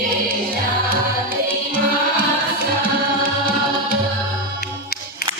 Krishna